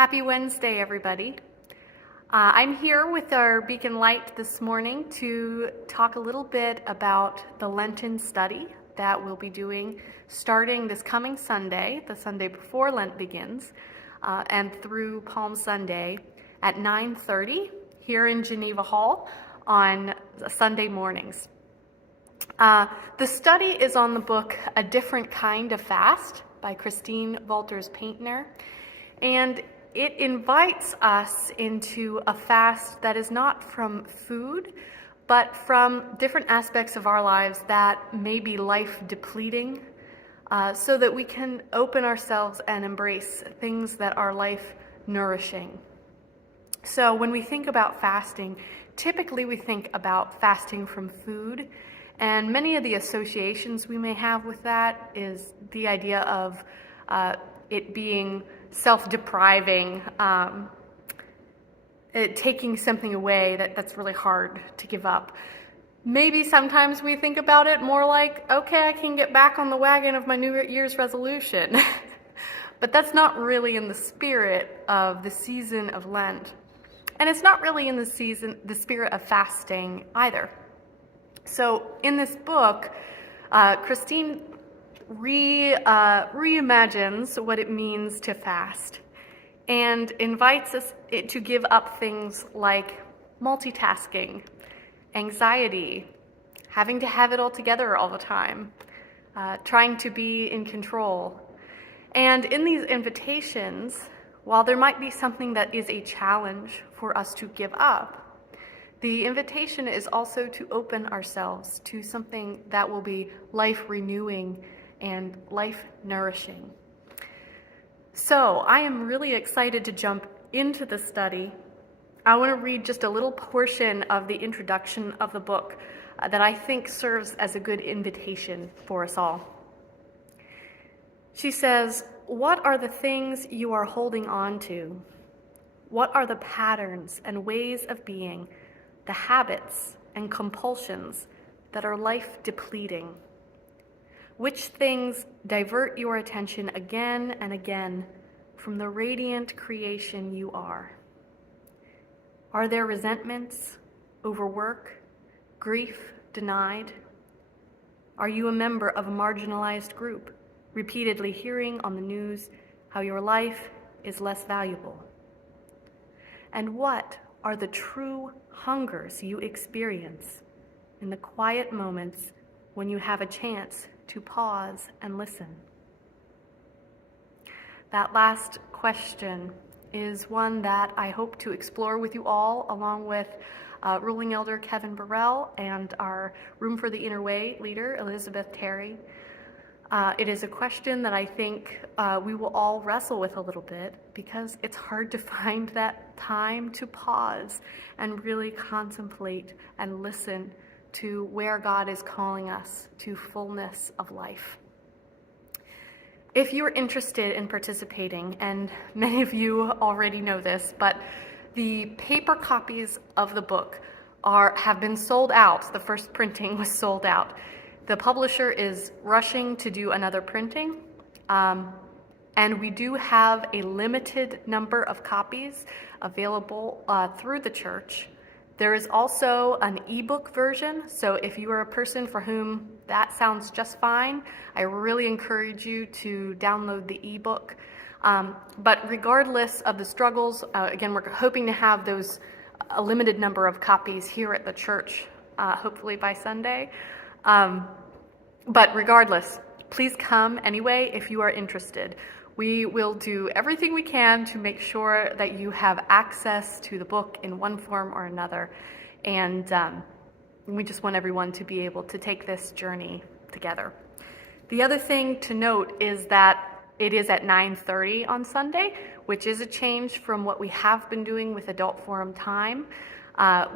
Happy Wednesday, everybody. I'm here with our Beacon Light this morning to talk a little bit about the Lenten study that we'll be doing starting this coming Sunday, the Sunday before Lent begins, and through Palm Sunday at 9:30 here in Geneva Hall on Sunday mornings. The study is on the book A Different Kind of Fast by Christine Wolters Paintner, and it invites us into a fast that is not from food, but from different aspects of our lives that may be life depleting, so that we can open ourselves and embrace things that are life nourishing. So when we think about fasting, typically we think about fasting from food, and many of the associations we may have with that is the idea of it being self-depriving, taking something away that's really hard to give up. Maybe sometimes we think about it more like, okay, I can get back on the wagon of my New Year's resolution. But that's not really in the spirit of the season of Lent. And it's not really in the spirit of fasting either. So in this book, Christine reimagines what it means to fast and invites us to give up things like multitasking, anxiety, having to have it all together all the time, trying to be in control. And in these invitations, while there might be something that is a challenge for us to give up, the invitation is also to open ourselves to something that will be life-renewing and life-nourishing. So I am really excited to jump into the study. I want to read just a little portion of the introduction of the book that I think serves as a good invitation for us all. She says, "What are the things you are holding on to? What are the patterns and ways of being, the habits and compulsions that are life-depleting? Which things divert your attention again and again from the radiant creation you are? Are there resentments, overwork, grief denied? Are you a member of a marginalized group, repeatedly hearing on the news how your life is less valuable? And what are the true hungers you experience in the quiet moments when you have a chance to pause and listen?" That last question is one that I hope to explore with you all, along with Ruling Elder Kevin Burrell and our Room for the Inner Way leader, Elizabeth Terry. It is a question that I think we will all wrestle with a little bit, because it's hard to find that time to pause and really contemplate and listen to where God is calling us to fullness of life. If you're interested in participating, and many of you already know this, but the paper copies of the book have been sold out. The first printing was sold out. The publisher is rushing to do another printing, and we do have a limited number of copies available through the church. There is also an ebook version, so if you are a person for whom that sounds just fine, I really encourage you to download the ebook. But regardless of the struggles, again, we're hoping to have a limited number of copies here at the church, hopefully by Sunday. But regardless, please come anyway if you are interested. We will do everything we can to make sure that you have access to the book in one form or another. And we just want everyone to be able to take this journey together. The other thing to note is that it is at 9:30 on Sunday, which is a change from what we have been doing with Adult Forum time.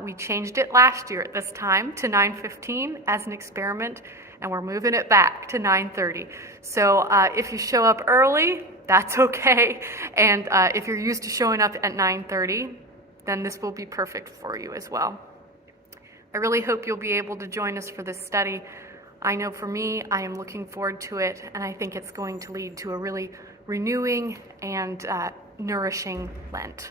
We changed it last year at this time to 9:15 as an experiment, and we're moving it back to 9:30. So if you show up early, that's okay. And if you're used to showing up at 9:30, then this will be perfect for you as well. I really hope you'll be able to join us for this study. I know for me, I am looking forward to it, and I think it's going to lead to a really renewing and nourishing Lent.